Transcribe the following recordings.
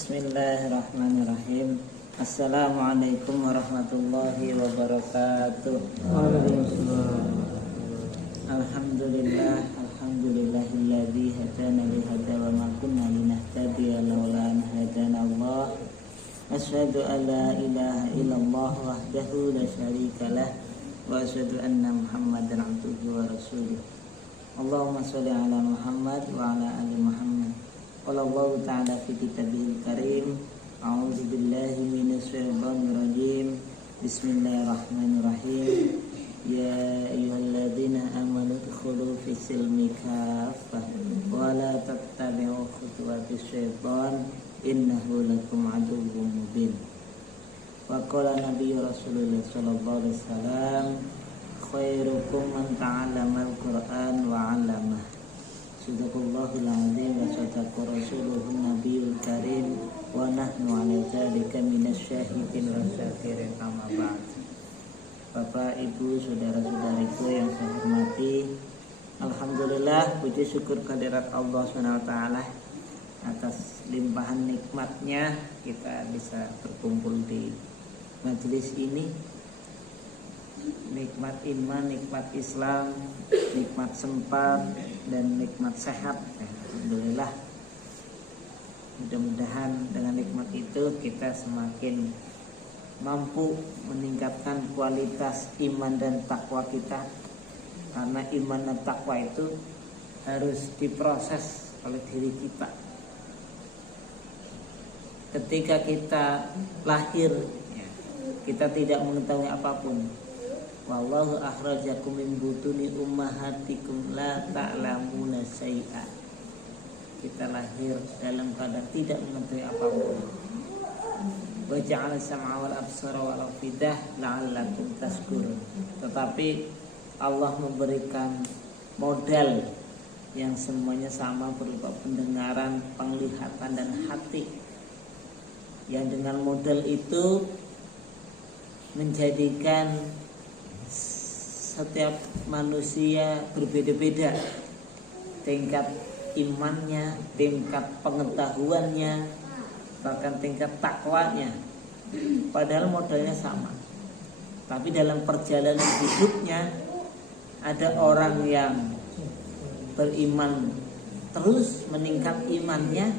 Bismillahirrahmanirrahim. Assalamualaikum warahmatullahi wabarakatuh. Waalaikumsalam. Alhamdulillahilladzi hadana li hadza wa ma kunna linahtadiya laula an hadana Allah. Asyhadu an la ilaha illallah wahdahu la syarikalah wa asyhadu anna Muhammadan abduhu wa rasuluh. Allahumma shalli ala Muhammad wa ala ali Muhammad. Qala Allah ta'ala fi kitabihil karim. A'udzu billahi minasy syaithanir rajim. Bismillahirrahmanirrahim. Ya ayyuhalladzina amanu udkhulu fis silmi kaffah wa la tattabi'u khutuwatis syaitan innahu lakum aduwwun mubin. Wa qala nabiyyu Rasulullah sallallahu alaihi wasallam khairukum man ta'allamal Qur'an wa 'allamah. Sadaqallahul azim wa sadaqa rasuluhun nabiyul karim wa nahnu 'ala dzalika minasyahidin wa syakirin amma ba'd. Bapak, Ibu, saudara-saudariku yang saya hormati, alhamdulillah, puji syukur kehadirat Allah SWT atas limpahan nikmatnya kita bisa berkumpul di majelis ini. Nikmat iman, nikmat Islam, nikmat sempat, dan nikmat sehat. Alhamdulillah. Mudah-mudahan dengan nikmat itu kita semakin mampu meningkatkan kualitas iman dan takwa kita. Karena iman dan takwa itu harus diproses oleh diri kita. Ketika kita lahir, kita tidak mengetahui apapun. Wallahu akhrajakum min butuni ummahatikum la ta'lamuna syai'a. Kita lahir dalam keadaan tidak mengetahui apapun. Wa ja'ala sam'a wal absara wal afidah la'allakum tashkurun. Tetapi Allah memberikan modal yang semuanya sama berupa pendengaran, penglihatan dan hati. Yang dengan modal itu menjadikan setiap manusia berbeda-beda tingkat imannya, tingkat pengetahuannya, bahkan tingkat takwanya. Padahal modalnya sama. Tapi dalam perjalanan hidupnya ada orang yang beriman terus meningkat imannya,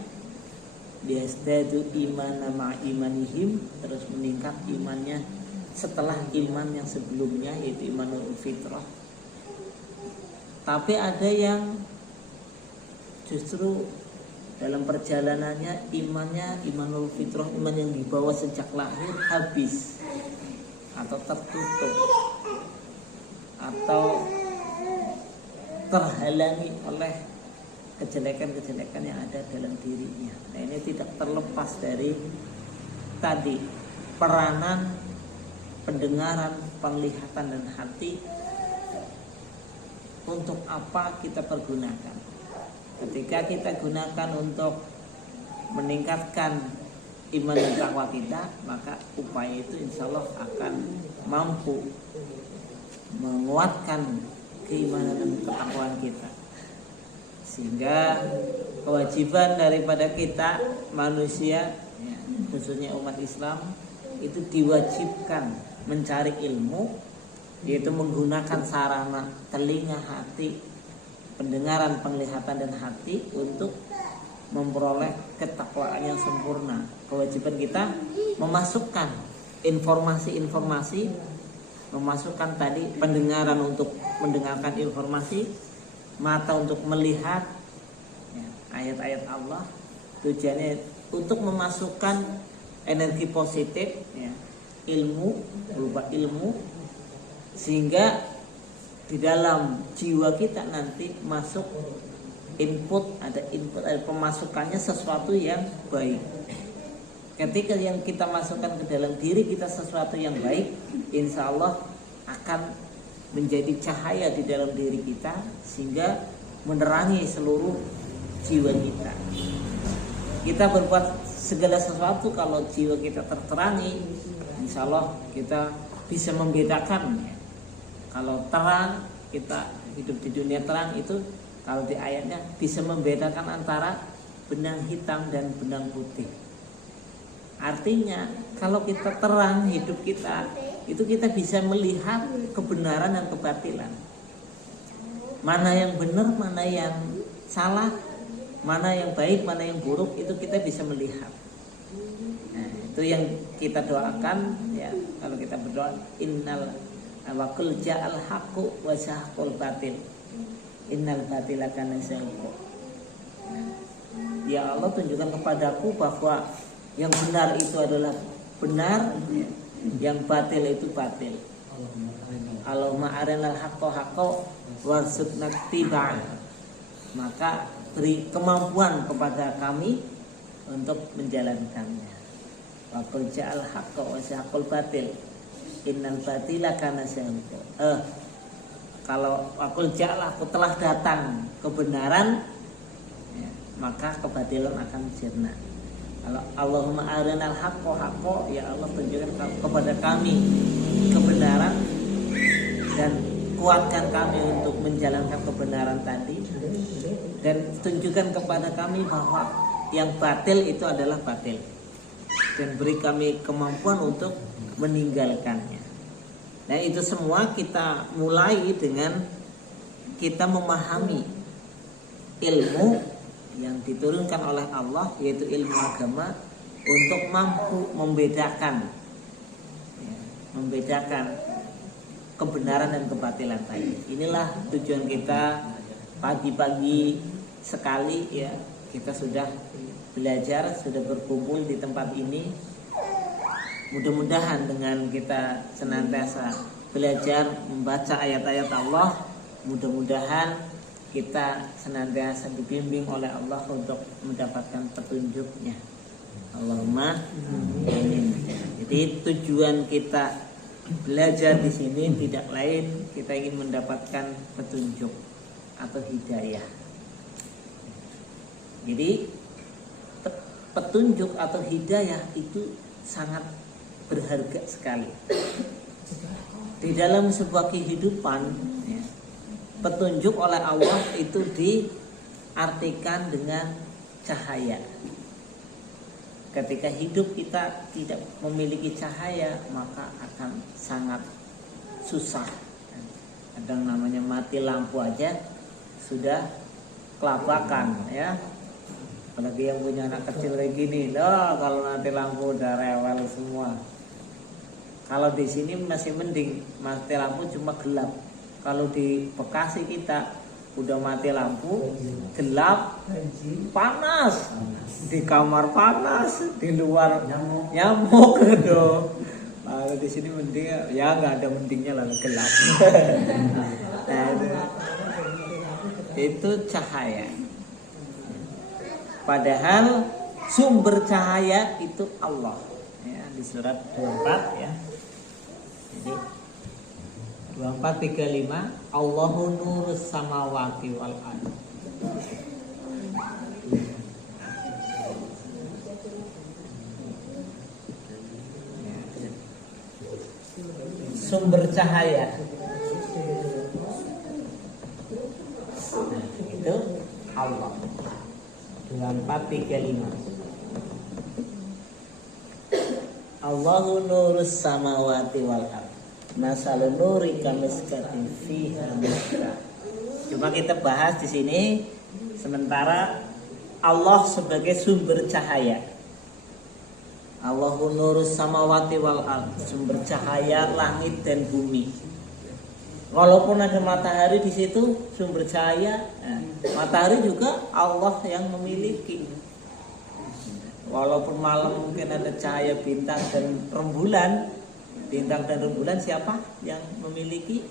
biasdadu imana ma'a imanihim, terus meningkat imannya setelah iman yang sebelumnya, yaitu imanul fitrah. Tapi ada yang justru dalam perjalanannya imannya imanul fitrah, iman yang dibawa sejak lahir habis atau tertutup atau terhalangi oleh kejelekan-kejelekan yang ada dalam dirinya. Nah, ini tidak terlepas dari tadi peranan pendengaran, penglihatan dan hati. Untuk apa kita pergunakan? Ketika kita gunakan untuk meningkatkan iman dan takwa kita, maka upaya itu insya Allah akan mampu menguatkan keimanan dan ketakwaan kita. Sehingga kewajiban daripada kita manusia, khususnya umat Islam, itu diwajibkan mencari ilmu, yaitu menggunakan sarana telinga, hati, pendengaran, penglihatan dan hati untuk memperoleh ketakwaan yang sempurna. Kewajiban kita memasukkan informasi-informasi, memasukkan tadi pendengaran untuk mendengarkan informasi, mata untuk melihat ayat-ayat Allah. Tujuannya untuk memasukkan energi positif, ilmu, berupa ilmu, sehingga di dalam jiwa kita nanti masuk input, ada pemasukannya sesuatu yang baik. Ketika yang kita masukkan ke dalam diri kita sesuatu yang baik, insya Allah akan menjadi cahaya di dalam diri kita sehingga menerangi seluruh jiwa kita. Kita berbuat segala sesuatu kalau jiwa kita terterangi, insya Allah kita bisa membedakan. Kalau terang, kita hidup di dunia terang itu, kalau di ayatnya bisa membedakan antara benang hitam dan benang putih. Artinya kalau kita terang hidup kita, itu kita bisa melihat kebenaran dan kebatilan. Mana yang benar, mana yang salah, mana yang baik, mana yang buruk, itu kita bisa melihat. Nah, itu yang kita doakan ya. Kalau kita berdoa, innal wa qul ja'al haqqu wa zahaqul batil. Innal batila kana zahuqa. Ya Allah, tunjukkan kepadaku bahwa yang benar itu adalah benar, yang batil itu batil. Allahumma arinal haqqo haqqo warzuqna ittiba'ah. Maka beri kemampuan kepada kami untuk menjalankannya. Wa qul ja'al haqqo wa zahaqul batil. Innal batila kana zahuqa. Kalau aku aku telah datang kebenaran, ya, maka kebatilan akan sirna. Kalau Allahumma arinal haqqo haqqo, ya Allah tunjukkan kepada kami kebenaran dan kuatkan kami untuk menjalankan kebenaran tadi, dan tunjukkan kepada kami bahwa yang batil itu adalah batil, dan beri kami kemampuan untuk meninggalkannya. Nah, itu semua kita mulai dengan kita memahami ilmu yang diturunkan oleh Allah, yaitu ilmu agama, untuk mampu membedakan kebenaran dan kebatilan tadi. Inilah tujuan kita pagi-pagi sekali ya, kita sudah belajar, sudah berkumpul di tempat ini. Mudah-mudahan dengan kita senantiasa belajar membaca ayat-ayat Allah, mudah-mudahan kita senantiasa dibimbing oleh Allah untuk mendapatkan petunjuknya. Allahumma amin. Jadi tujuan kita belajar di sini tidak lain, kita ingin mendapatkan petunjuk atau hidayah. Jadi petunjuk atau hidayah itu sangat berharga sekali. Di dalam sebuah kehidupan ya, petunjuk oleh Allah itu diartikan dengan cahaya. Ketika hidup kita tidak memiliki cahaya, maka akan sangat susah. Ada yang namanya mati lampu aja sudah kelabakan ya. Apalagi yang punya anak kecil kayak gini, loh kalau mati lampu udah rewel semua. Kalau di sini masih mending, mati lampu cuma gelap. Kalau di Bekasi kita udah mati lampu, gelap, panas, di kamar panas, di luar nyamuk gitu. Kalau di sini mending ya nggak ada mendingnya lah, gelap. Nah, itu cahaya. Padahal sumber cahaya itu Allah ya, di surat 24 ya. Jadi 24:35 Allahu nurus samawati wal ardh. Sumber cahaya. Nah, itu Allah. 24:35 Allahu nurus samawati wal ardh. Masalun nuri kamiskatin fiha misbah. Cuma kita bahas di sini sementara Allah sebagai sumber cahaya. Allahu nurus samawati wal ardh, sumber cahaya langit dan bumi. Walaupun ada matahari di situ sumber cahaya, matahari juga Allah yang memiliki. Walaupun malam mungkin ada cahaya bintang dan rembulan, bintang dan rembulan siapa yang memiliki?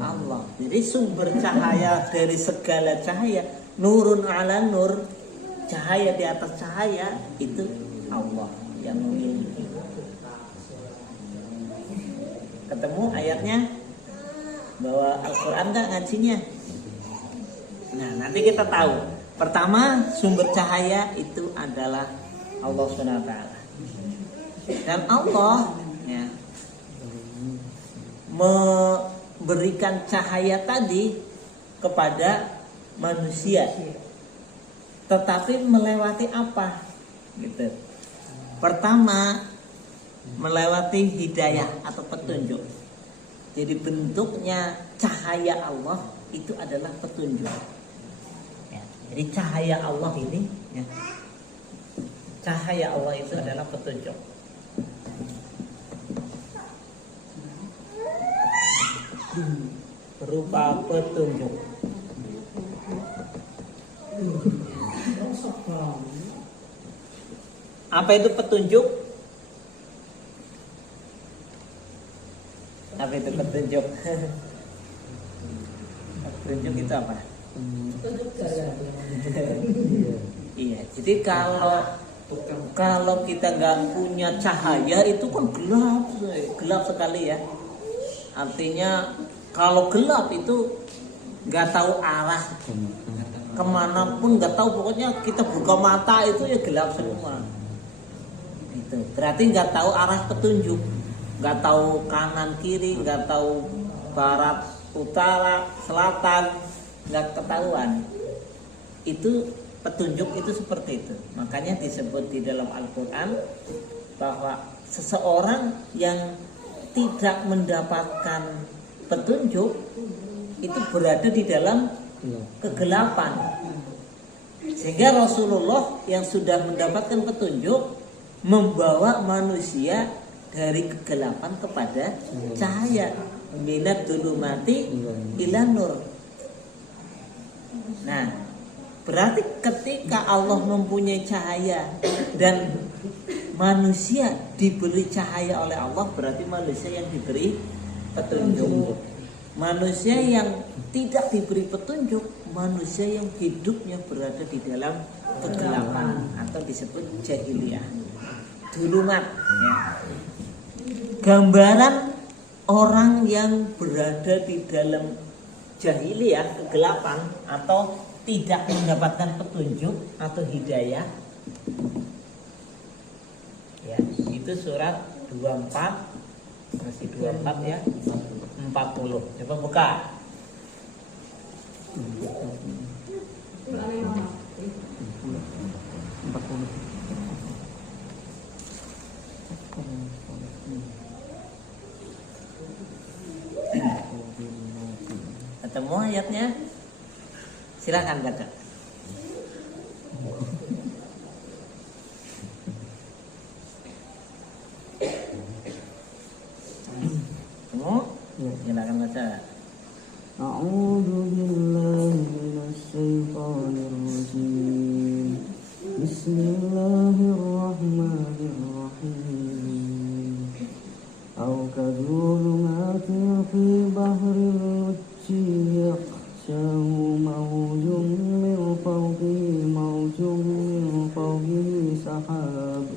Allah. Jadi sumber cahaya dari segala cahaya, nurun ala nur, cahaya di atas cahaya, itu Allah yang memiliki. Ketemu ayatnya bahwa Al-Quran enggak ngajinya. Nah, nanti kita tahu. Pertama, sumber cahaya itu adalah Allah SWT. Dan Allah ya, memberikan cahaya tadi kepada manusia. Tetapi melewati apa? Gitu. Pertama, melewati hidayah atau petunjuk. Jadi bentuknya cahaya Allah itu adalah petunjuk. Ya, jadi cahaya Allah ini, ya, cahaya Allah itu adalah petunjuk. Berupa petunjuk. Apa itu petunjuk? Apa itu petunjuk? Petunjuk itu apa? Iya, jadi kalau kita nggak punya cahaya itu kan gelap sekali ya. Artinya kalau gelap itu nggak tahu arah kemanapun, nggak tahu, pokoknya kita buka mata itu ya gelap semua. Itu berarti nggak tahu arah petunjuk, nggak tahu kanan kiri, nggak tahu barat utara selatan, nggak ketahuan. Itu petunjuk itu seperti itu. Makanya disebut di dalam Al-Quran bahwa seseorang yang tidak mendapatkan petunjuk itu berada di dalam kegelapan. Sehingga Rasulullah yang sudah mendapatkan petunjuk membawa manusia dari kegelapan kepada cahaya, minat dzulumati ila nur. Nah, berarti ketika Allah mempunyai cahaya dan manusia diberi cahaya oleh Allah, berarti manusia yang diberi petunjuk. Manusia yang tidak diberi petunjuk, manusia yang hidupnya berada di dalam kegelapan atau disebut jahiliyah, dzulumat, ya. Gambaran orang yang berada di dalam jahiliyah, kegelapan atau tidak mendapatkan petunjuk atau hidayah, ya, itu surat 24, masih 24 ya, 40. Coba buka. Ketemu ayatnya? Silakan baca. Ketemu? Silakan baca. A'udzu billahi minasy syaithanir rajim. Bismillahirrahmanirrahim. Aw kadhulumatin fi bahril lujji yakhshahu mawjun min fawqihi mawjun min fawqihi sahab.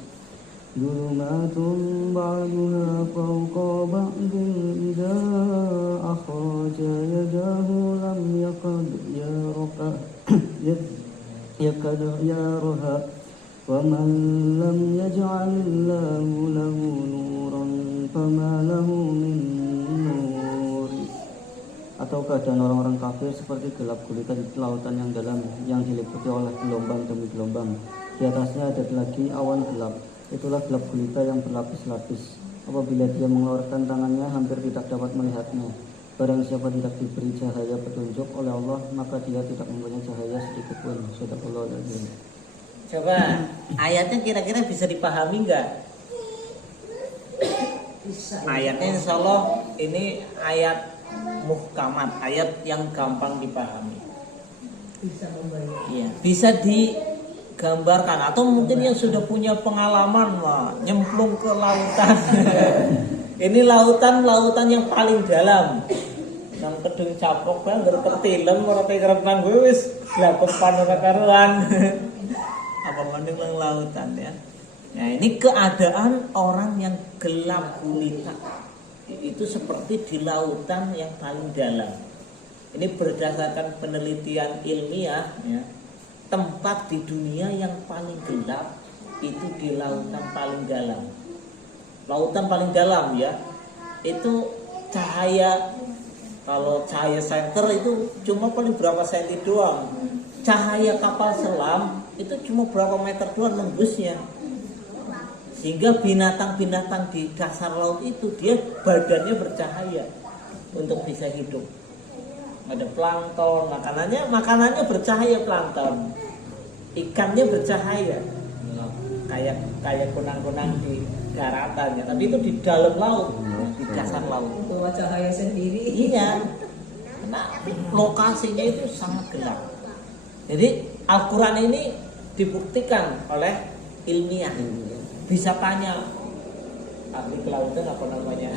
Dhulumatun ba'duha fawqa ba'din idza akhraja yadahu lam yakad yaraha wa man lam yaj'alillahu lahu nuran fama lahu min nur. Atau keadaan orang-orang kafir seperti gelap gulita di lautan yang dalam yang diliputi oleh gelombang demi gelombang. Di atasnya ada lagi awan gelap. Itulah gelap gulita yang berlapis-lapis. Apabila dia mengeluarkan tangannya, hampir tidak dapat melihatnya. Barang siapa tidak diberi cahaya petunjuk oleh Allah, maka dia tidak mempunyai cahaya sedikit pun. Shadaqallahu al-azim. Coba ayatnya kira-kira bisa dipahami nggak? Ayatnya insya Allah ini ayat muhkamat, ayat yang gampang dipahami. Iya, bisa digambarkan atau mungkin yang sudah punya pengalaman nyemplung ke lautan. Ini lautan yang paling dalam. Nang kedung caprok banget ketilem ora kerepan gue wis glakepan ora karuan. Apa mending nang lautan ya. Nah, ini keadaan orang yang gelap gulita. Itu seperti di lautan yang paling dalam. Ini berdasarkan penelitian ilmiah ya. Tempat di dunia yang paling gelap itu di lautan paling dalam. Lautan paling dalam ya. Itu cahaya, kalau cahaya senter itu cuma paling berapa senti doang. Cahaya kapal selam itu cuma berapa meter doang nembusnya. Sehingga binatang-binatang di dasar laut itu dia badannya bercahaya untuk bisa hidup. Ada plankton, makanannya bercahaya plankton. Ikannya bercahaya. Kayak kunang-kunang di daratan ya, tapi itu di dalam laut, di dasar laut. Bawa cahaya sendiri. Iya. Karena lokasinya itu sangat gelap. Jadi Al-Quran ini dibuktikan oleh ilmiah. Bisa tanya ahli kelautan apa namanya?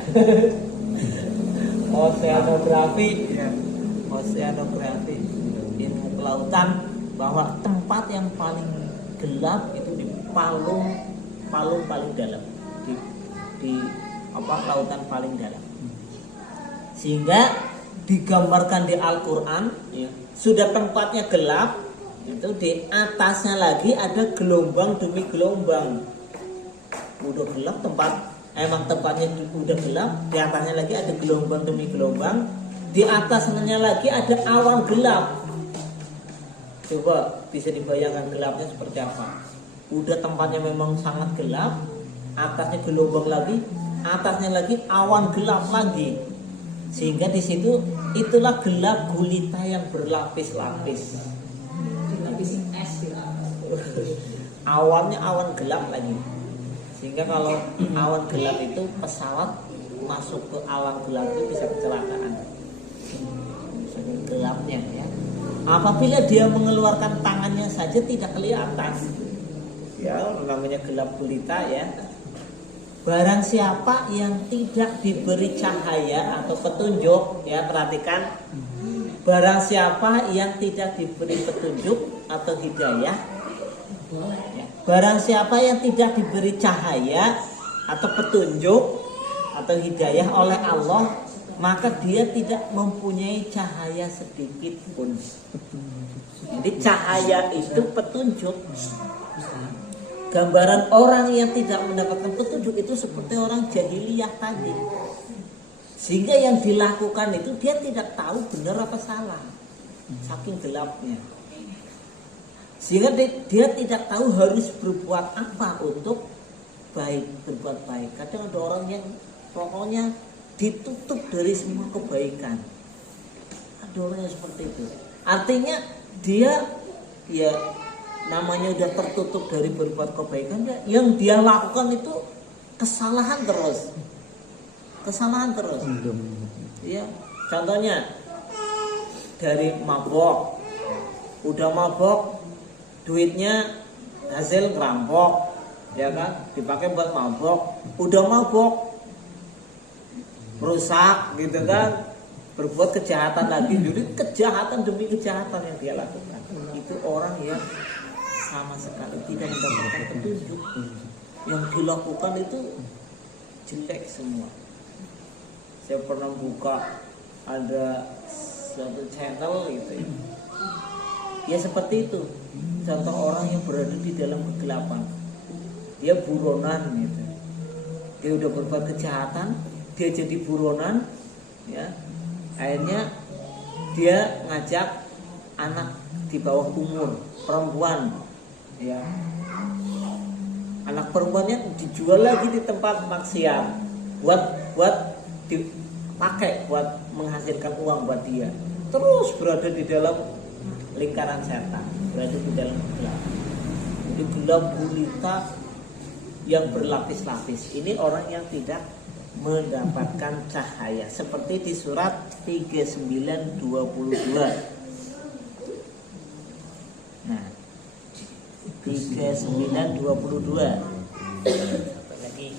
Oceanografi, ilmu kelautan, bahwa tempat yang paling gelap itu di palung paling dalam, di lautan paling dalam. Sehingga digambarkan di Al-Quran ya, sudah tempatnya gelap, itu di atasnya lagi ada gelombang demi gelombang. Udah gelap tempatnya udah gelap, di atasnya lagi ada gelombang demi gelombang, di atasnya lagi ada awan gelap. Coba bisa dibayangkan gelapnya seperti apa. Udah tempatnya memang sangat gelap, atasnya gelombang lagi, atasnya lagi awan gelap lagi. Sehingga di situ itulah gelap gulita yang berlapis-lapis. Dilapisi es ya. Awannya awan gelap lagi. Sehingga kalau awan gelap itu pesawat masuk ke awan gelap itu bisa kecelakaan. Saking gelapnya ya. Apabila dia mengeluarkan tangannya saja tidak kelihatan. Ya, namanya gelap gulita ya. Barang siapa yang tidak diberi cahaya atau petunjuk, ya perhatikan. Barang siapa yang tidak diberi petunjuk atau hidayah, ya, barang siapa yang tidak diberi cahaya atau petunjuk atau hidayah oleh Allah, maka dia tidak mempunyai cahaya sedikit pun. Jadi cahaya itu petunjuk. Gambaran orang yang tidak mendapatkan petunjuk itu seperti orang jahiliyah tadi. Sehingga yang dilakukan itu dia tidak tahu benar apa salah, saking gelapnya. Sehingga dia tidak tahu harus berbuat apa untuk berbuat baik. Kadang ada orang yang pokoknya ditutup dari semua kebaikan. Ada orang yang seperti itu. Artinya dia ya namanya udah tertutup dari berbuat kebaikan, yang dia lakukan itu kesalahan terus. Ya, contohnya dari mabok, udah mabok, duitnya hasil ngerampok, ya kan, dipakai buat mabok, udah mabok, rusak gitu kan, berbuat kejahatan lagi, jadi kejahatan demi kejahatan yang dia lakukan. Itu orang yang sama sekali tidak mendapatkan petunjuk. Yang dilakukan itu jelek semua. Saya pernah buka ada suatu channel gitu ya seperti itu. Contoh orang yang berada di dalam kegelapan, dia buronan gitu. Dia udah berbuat kejahatan, dia jadi buronan ya. Akhirnya dia ngajak anak di bawah umur, perempuan ya, anak perempuannya dijual lagi di tempat maksiat buat dipakai buat menghasilkan uang buat dia. Terus berada di dalam lingkaran setan, berada di dalam gelap. Jadi gelap gulita yang berlapis-lapis. Ini orang yang tidak mendapatkan cahaya, seperti di surat 39:22. Nah, 39:22 lagi.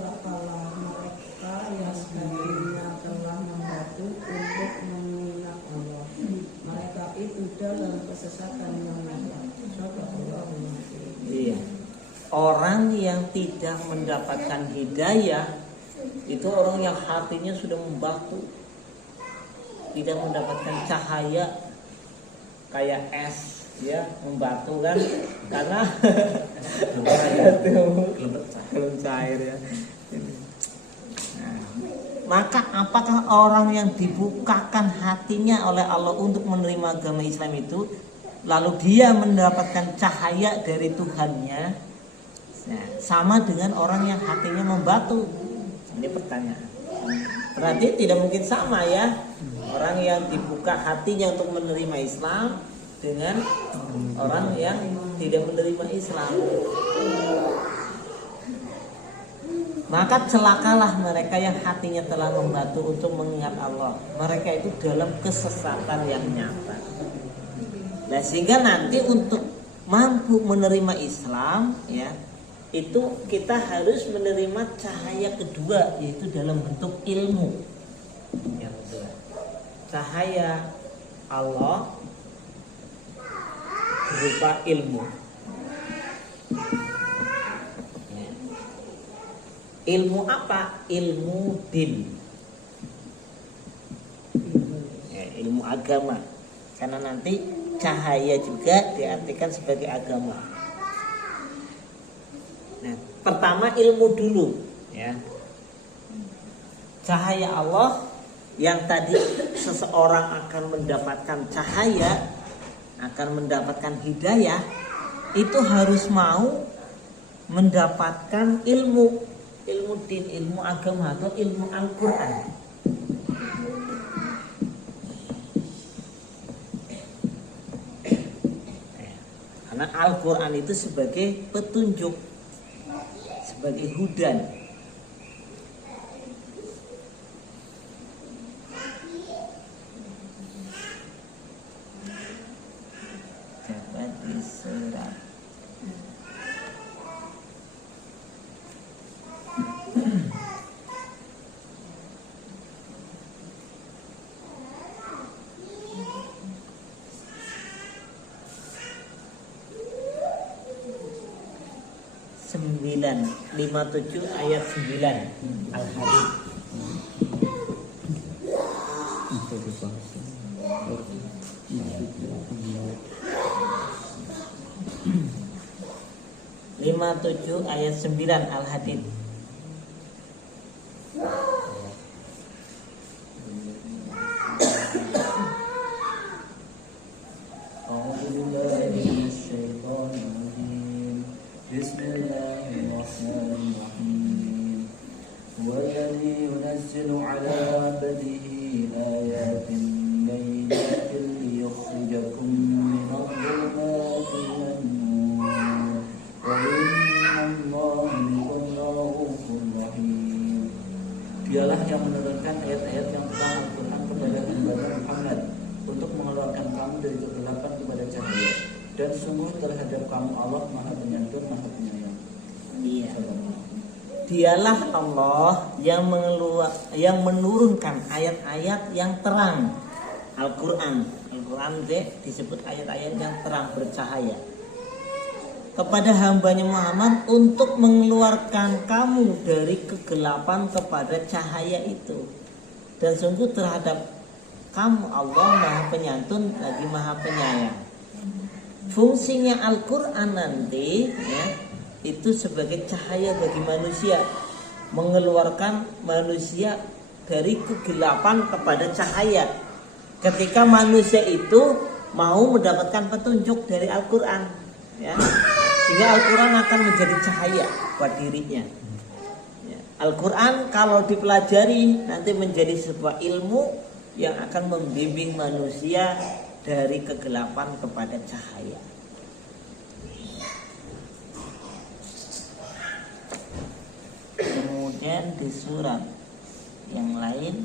celakalah mereka yang hatinya telah membantu untuk mengingat Allah. Mereka itu dalam kesesatan yang nyata. Iya. Orang yang tidak mendapatkan hidayah itu orang yang hatinya sudah membatu, tidak mendapatkan cahaya kayak es, ya, membatu kan, karena belum cair ya. Nah, maka apakah orang yang dibukakan hatinya oleh Allah untuk menerima agama Islam itu, lalu dia mendapatkan cahaya dari Tuhannya, nah, sama dengan orang yang hatinya membatu? Ini pertanyaan. Berarti tidak mungkin sama ya, orang yang dibuka hatinya untuk menerima Islam dengan orang yang tidak menerima Islam. Maka celakalah mereka yang hatinya telah membatu untuk mengingat Allah. Mereka itu dalam kesesatan yang nyata. Nah, sehingga nanti untuk mampu menerima Islam, ya, itu kita harus menerima cahaya kedua, yaitu dalam bentuk ilmu. Yang kedua, cahaya Allah berupa ilmu. Ilmu apa? Ilmu din, ya, ilmu agama. Karena nanti cahaya juga diartikan sebagai agama. Nah, pertama ilmu dulu, ya. Cahaya Allah yang tadi seseorang akan mendapatkan cahaya, akan mendapatkan hidayah, itu harus mau mendapatkan ilmu din, ilmu agama atau ilmu Al-Quran. Karena Al-Quran itu sebagai petunjuk, sebagai hudan. Dapat diserap. Sembilan 57 ayat 9 Al-Hadid. Lima tujuh ayat 9 Al-Hadid. Bismillahirrahmanirrahim. Walladzi yunazzilu 'ala 'abdihi ayatin bayyinatin liyukhrijakum minadh dhulumati ilan nur. Wa innallaha bikum ra'ufur rahim. Dialah yang menurunkan ayat-ayat yang telah Al-Quran kepada hamba Muhammad untuk mengeluarkan kamu dari kegelapan kepada cahaya. Dan sungguh terhadap kamu Allah Maha Penyantun, Maha Penyayang. Iya. Dialah Allah yang menurunkan ayat-ayat yang terang. Al-Quran disebut ayat-ayat yang terang bercahaya kepada hambanya Muhammad untuk mengeluarkan kamu dari kegelapan kepada cahaya itu. Dan sungguh terhadap kamu Allah Maha Penyantun lagi Maha Penyayang. Fungsinya Al-Quran nanti, ya, itu sebagai cahaya bagi manusia, mengeluarkan manusia dari kegelapan kepada cahaya. Ketika manusia itu mau mendapatkan petunjuk dari Al-Quran, ya, sehingga Al-Quran akan menjadi cahaya buat dirinya. Ya, Al-Quran kalau dipelajari nanti menjadi sebuah ilmu yang akan membimbing manusia dari kegelapan kepada cahaya. Kemudian di surat yang lain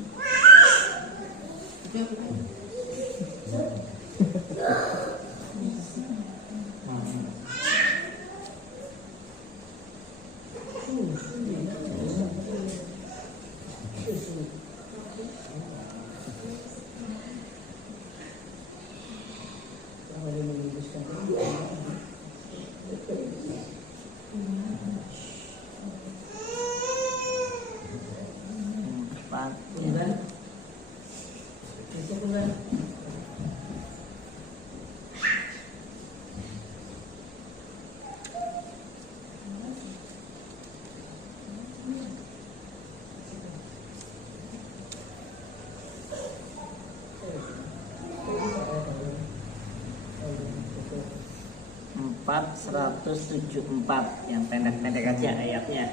474 yang pendek-pendek aja ayatnya.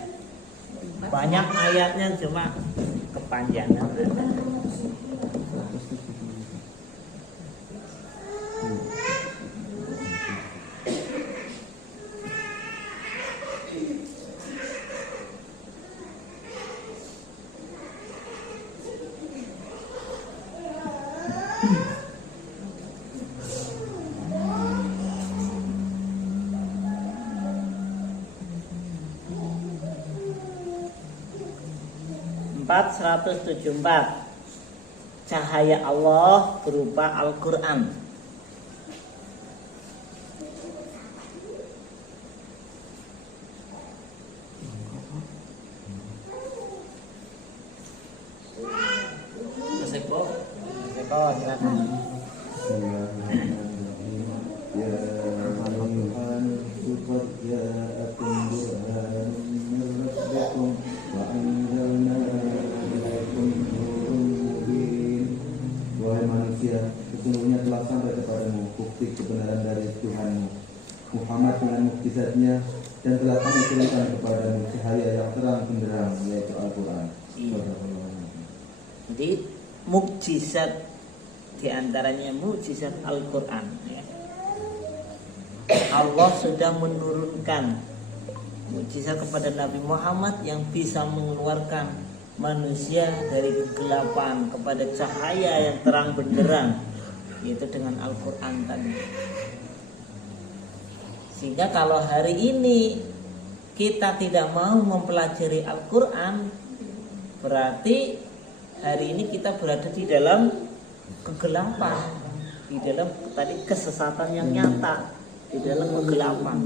Banyak ayatnya cuma kepanjangan. 474 cahaya Allah berupa Al-Quran. Mas Eko silakan. Sesungguhnya telah sampai kepadamu bukti kebenaran dari Tuhanmu Muhammad dengan mukjizatnya, dan telah kami turunkan kepadamu cahaya yang terang benderang, yaitu Al-Quran. Jadi mukjizat diantaranya mukjizat Al-Quran ya. Allah sudah menurunkan mukjizat kepada Nabi Muhammad yang bisa mengeluarkan manusia dari kegelapan kepada cahaya yang terang benderang, yaitu dengan Al-Quran tadi. Sehingga kalau hari ini kita tidak mau mempelajari Al-Quran, berarti hari ini kita berada di dalam kegelapan, di dalam tadi kesesatan yang nyata, di dalam kegelapan.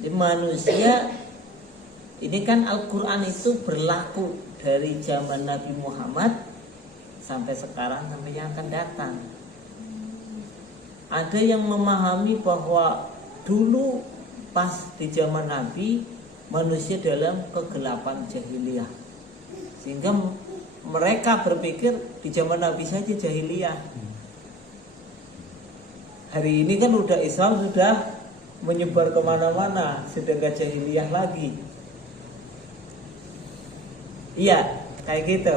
Jadi manusia ini kan Al-Quran itu berlaku dari zaman Nabi Muhammad sampai sekarang, sampai yang akan datang. Ada yang memahami bahwa dulu pas di zaman Nabi manusia dalam kegelapan jahiliyah, sehingga mereka berpikir di zaman Nabi saja jahiliyah. Hari ini kan udah Islam sudah menyebar kemana-mana, sudah gak jahiliyah lagi. Iya, kayak gitu.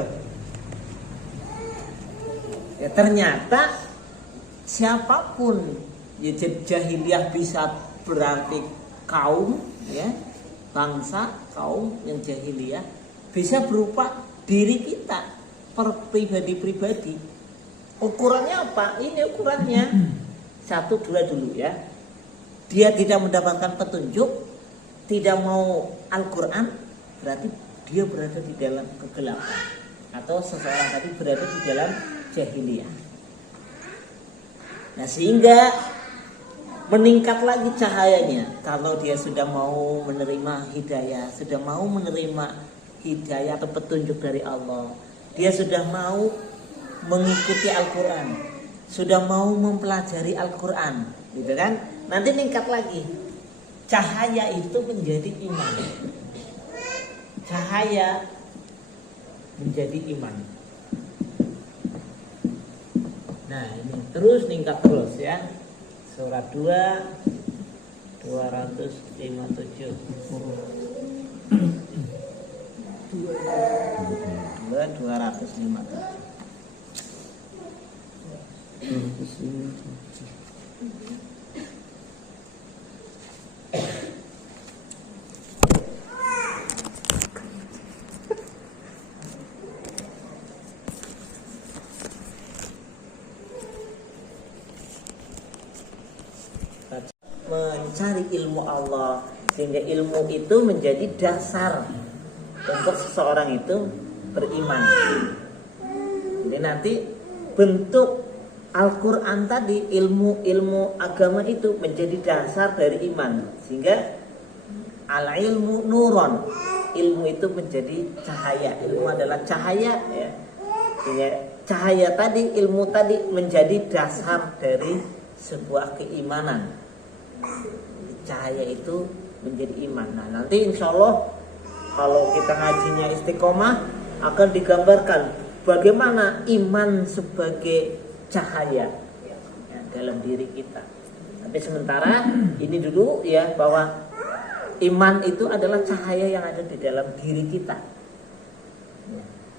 Ya ternyata siapapun, ya jahiliyah bisa berarti kaum, ya bangsa, kaum yang jahiliyah bisa berupa diri kita, per pribadi-pribadi. Ukurannya apa? Ini ukurannya 1, 2 dulu ya. Dia tidak mendapatkan petunjuk, tidak mau Al-Quran, berarti dia berada di dalam kegelapan, atau seseorang tadi berada di dalam jahiliyah. Nah sehingga meningkat lagi cahayanya kalau dia sudah mau menerima hidayah, sudah mau menerima hidayah atau petunjuk dari Allah, dia sudah mau mengikuti Al-Quran, sudah mau mempelajari Al-Quran, gitu kan? Nanti meningkat lagi, cahaya itu menjadi iman. Cahaya menjadi iman. Nah ini terus meningkat terus ya. Surat 2 257. 257. Mencari ilmu Allah, sehingga ilmu itu menjadi dasar untuk seseorang itu beriman. Jadi nanti bentuk Al-Quran tadi, ilmu agama itu menjadi dasar dari iman, sehingga al-ilmu nuron, ilmu itu menjadi cahaya. Ilmu adalah cahaya ya. Sehingga cahaya tadi, ilmu tadi menjadi dasar dari sebuah keimanan. Cahaya itu menjadi iman. Nah nanti insya Allah kalau kita ngajinya istiqomah akan digambarkan bagaimana iman sebagai cahaya. dalam diri kita. Tapi sementara ini dulu ya, bahwa iman itu adalah cahaya yang ada di dalam diri kita.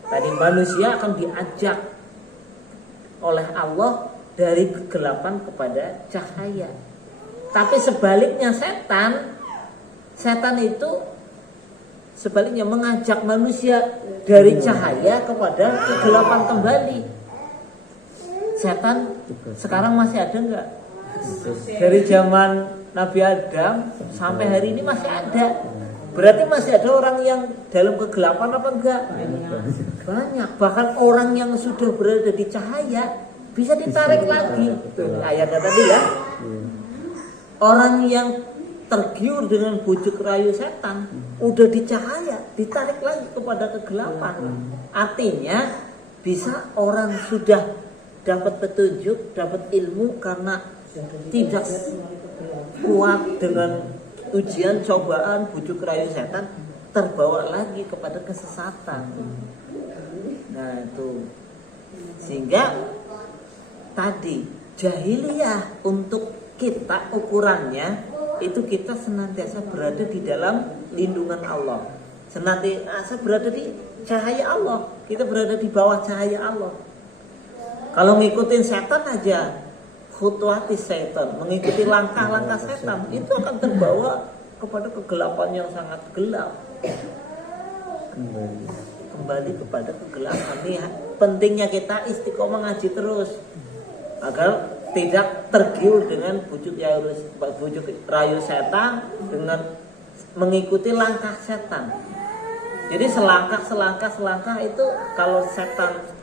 Tadi manusia akan diajak oleh Allah dari kegelapan kepada cahaya. Tapi sebaliknya setan itu sebaliknya mengajak manusia dari cahaya kepada kegelapan kembali. Setan sekarang masih ada enggak? Dari zaman Nabi Adam sampai hari ini masih ada. Berarti masih ada orang yang dalam kegelapan apa enggak? Banyak. Bahkan orang yang sudah berada di cahaya bisa ditarik lagi. Ayatnya tadi ya. Orang yang tergiur dengan bujuk rayu setan udah di cahaya, ditarik lagi kepada kegelapan. Artinya bisa orang sudah dapat petunjuk, dapat ilmu karena tidak kuat dengan ujian, cobaan, bujuk rayu setan, terbawa lagi kepada kesesatan. Nah itu, sehingga tadi jahiliyah untuk kita ukurannya itu kita senantiasa berada di dalam lindungan Allah, senantiasa berada di cahaya Allah, kita berada di bawah cahaya Allah. Kalau ngikutin setan aja, khutuwati setan, mengikuti langkah-langkah setan, itu akan terbawa kepada kegelapan yang sangat gelap. Kembali kepada kegelapan. Ini pentingnya kita istiqomah ngaji terus agar tidak tergiur dengan bujuk rayu setan, dengan mengikuti langkah setan. Jadi selangkah itu kalau setan